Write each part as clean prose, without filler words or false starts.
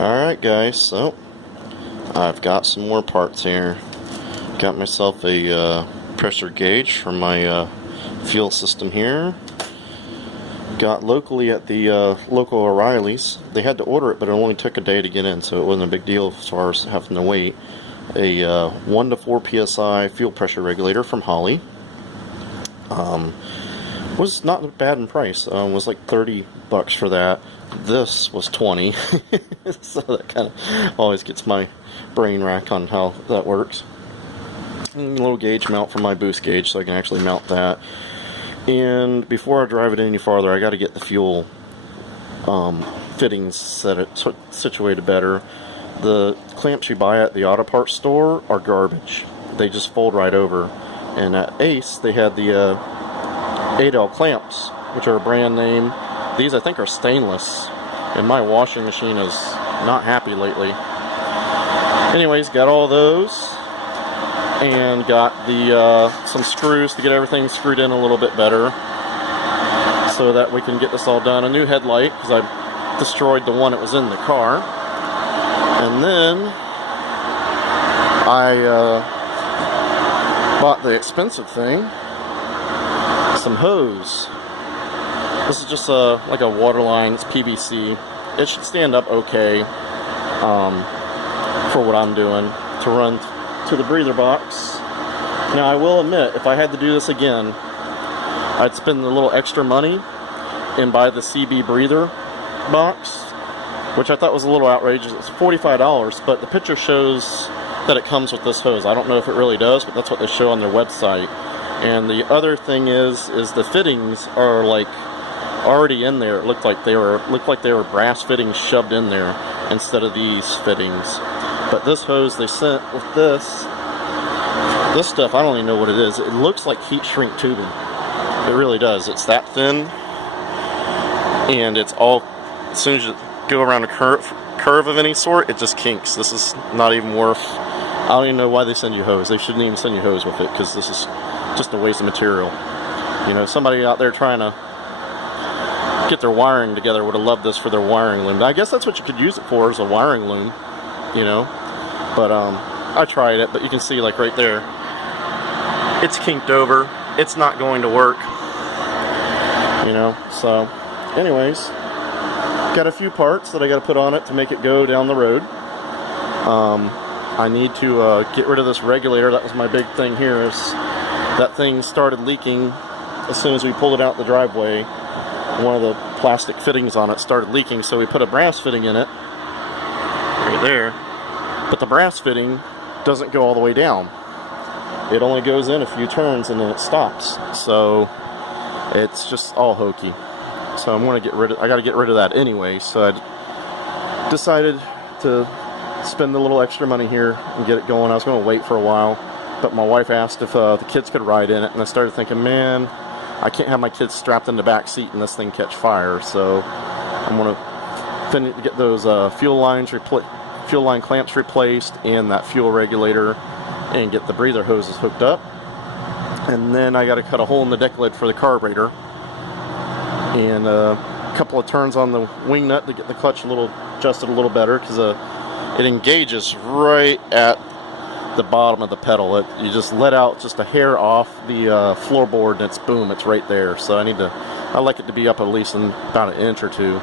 Alright guys, so I've got some more parts here. Got myself a pressure gauge for my fuel system here. Got locally at the local O'Reilly's. They had to order it, but it only took a day to get in, so it wasn't a big deal as far as having to wait. A 1 to 4 psi fuel pressure regulator from Holley. Was not bad in price. Was like $30 for that. This was 20. So that kind of always gets my brain racked on how that works. And a little gauge mount for my boost gauge, so I can actually mount that. And before I drive it any farther, I got to get the fuel fittings situated better. The clamps you buy at the auto parts store are garbage. They just fold right over. And at Ace, they had the 8L clamps, which are a brand name. These I think are stainless, and my washing machine is not happy lately. Anyways, got all those, and got the some screws to get everything screwed in a little bit better, so that we can get this all done. A new headlight, because I destroyed the one that was in the car. And then I bought the expensive thing, some hose. This is just like a water line. It's PVC. It should stand up okay for what I'm doing to run to the breather box. Now I will admit, if I had to do this again, I'd spend a little extra money and buy the CB breather box, which I thought was a little outrageous. It's $45, but the picture shows that it comes with this hose. I don't know if it really does, but that's what they show on their website. And the other thing is the fittings are like already in there. It looked like they were brass fittings shoved in there instead of these fittings. But this hose they sent with this stuff, I don't even know what it is. It looks like heat shrink tubing. It really does. It's that thin, and it's all, as soon as you go around a curve of any sort, it just kinks. This is not even worth, I don't even know why they send you hose. They shouldn't even send you hose with it, because this is just a waste of material. You know, somebody out there trying to get their wiring together would have loved this for their wiring loom. I guess that's what you could use it for, is a wiring loom, you know. But I tried it, but you can see, like right there, it's kinked over. It's not going to work, you know. So anyways, got a few parts that I got to put on it to make it go down the road. I need to get rid of this regulator. That was my big thing here, is that thing started leaking as soon as we pulled it out the driveway. One of the plastic fittings on it started leaking, so we put a brass fitting in it right there. But the brass fitting doesn't go all the way down. It only goes in a few turns and then it stops. So it's just all hokey. So I'm going to I got to get rid of that anyway. So I decided to spend a little extra money here and get it going. I was going to wait for a while, but my wife asked if the kids could ride in it, and I started thinking, man, I can't have my kids strapped in the back seat and this thing catch fire. So I'm going to get those fuel line clamps replaced and that fuel regulator, and get the breather hoses hooked up. And then I got to cut a hole in the deck lid for the carburetor, and a couple of turns on the wing nut to get the clutch adjusted a little better, because it engages right at the bottom of the pedal. You just let out just a hair off the floorboard, and it's boom, it's right there. So I like it to be up at least in about an inch or two,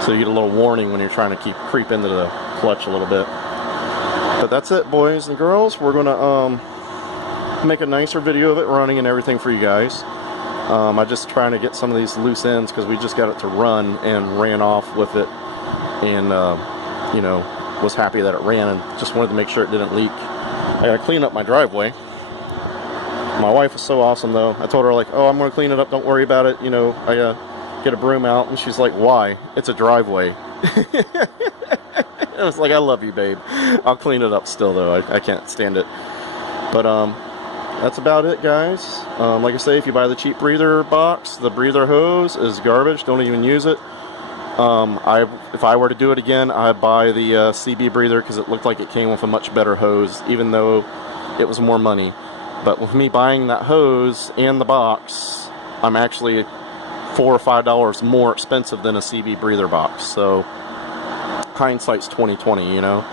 so you get a little warning when you're trying to creep into the clutch a little bit. But that's it, boys and girls. We're gonna make a nicer video of it running and everything for you guys. I'm just trying to get some of these loose ends, because we just got it to run and ran off with it, and you know, was happy that it ran, and just wanted to make sure it didn't leak. I gotta clean up my driveway. My wife is so awesome though. I told her, like, oh, I'm gonna clean it up, don't worry about it, you know, I get a broom out, and she's like, why? It's a driveway. I was like, I love you, babe. I'll clean it up still though. I can't stand it. But that's about it, guys. Like I say, if you buy the cheap breather box, the breather hose is garbage. Don't even use it. If I were to do it again, I'd buy the CB breather, because it looked like it came with a much better hose, even though it was more money. But with me buying that hose and the box, I'm actually $4 or $5 more expensive than a CB breather box. So hindsight's 2020, you know.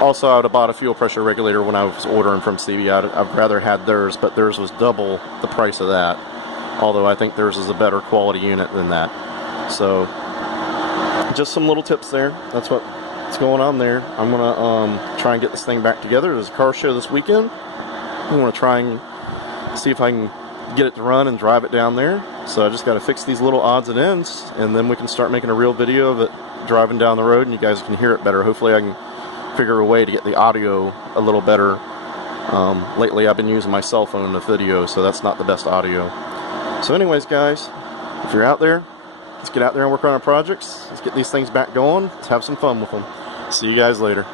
Also, I would have bought a fuel pressure regulator when I was ordering from CB. I'd rather had theirs, but theirs was double the price of that. Although I think theirs is a better quality unit than that. So, just some little tips there. That's what's going on there. I'm gonna try and get this thing back together. There's a car show this weekend. I'm gonna try and see if I can get it to run and drive it down there. So I just got to fix these little odds and ends, and then we can start making a real video of it driving down the road, and you guys can hear it better. Hopefully I can figure a way to get the audio a little better. Lately I've been using my cell phone in the video, so that's not the best audio. So anyways, guys, if you're out there, let's get out there and work on our projects. Let's get these things back going. Let's have some fun with them. See you guys later.